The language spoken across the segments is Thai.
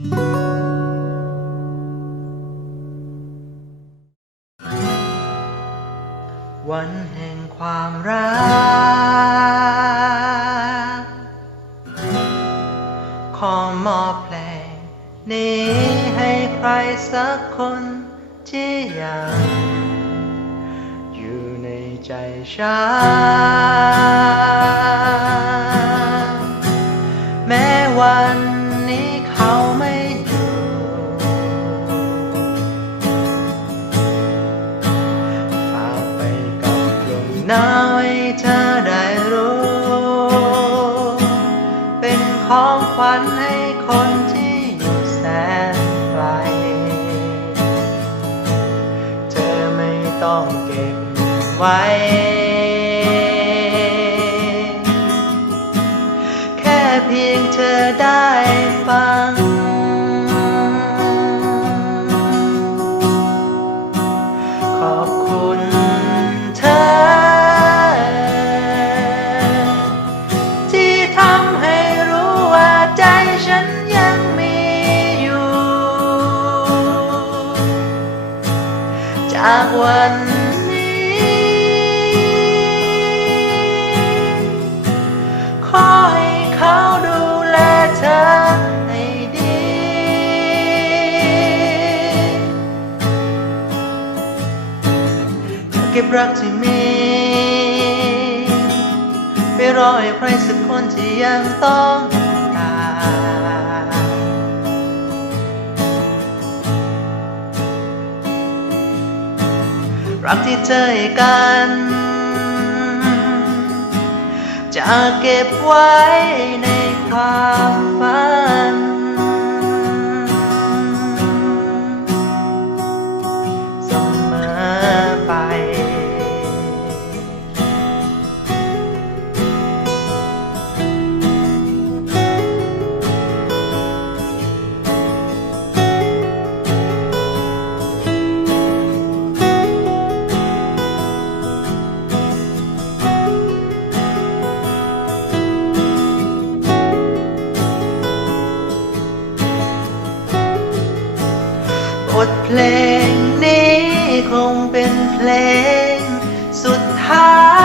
วันแห่งความรัก ขอมอบเพลงนี้ให้ใครสักคนที่ยังอยู่ในใจฉัน อนให้คนที่อยู่แสนไกล เธอไม่ต้องเก็บไว้ แค่เพียงเธอได้ฟัง วันนี้ ขอให้เขาดูแลเธอให้ดี เก็บรักที่มีไปรอให้ใครสักคนที่ยังต้องการ รักที่เจอกัน จะเก็บไว้ในความฝัน เพลงนี้คงเป็นเพลงสุดท้าย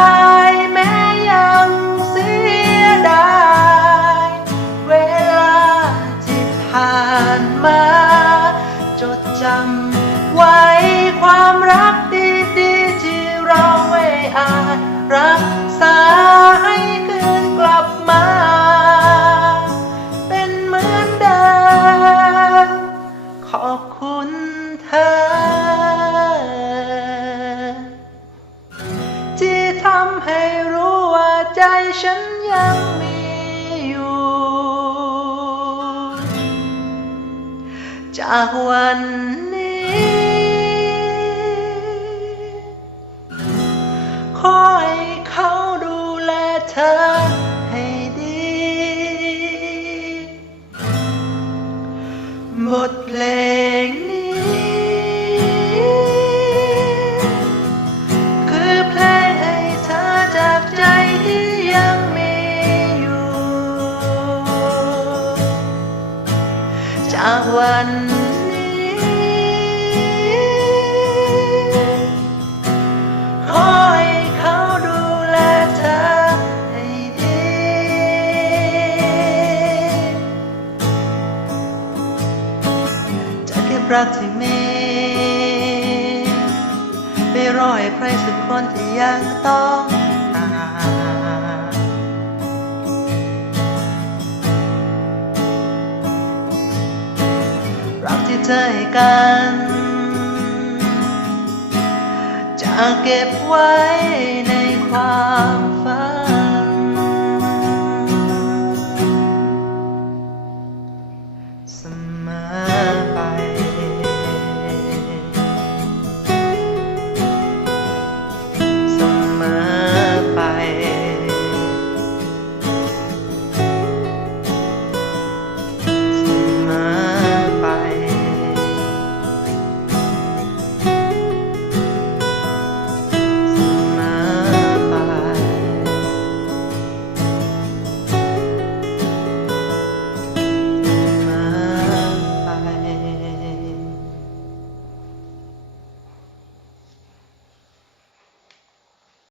ใจฉันยังมีอยู่ จากวันนี้ ขอให้เขาดูแลเธอให้ดีบทเพลงนี้ วันนี้ ขอให้เขาดูแลเธอให้ดี จะเก็บรักที่มีไปรอให้ใครสักคนที่ยังต้อง เก็บไว้ในความฝัน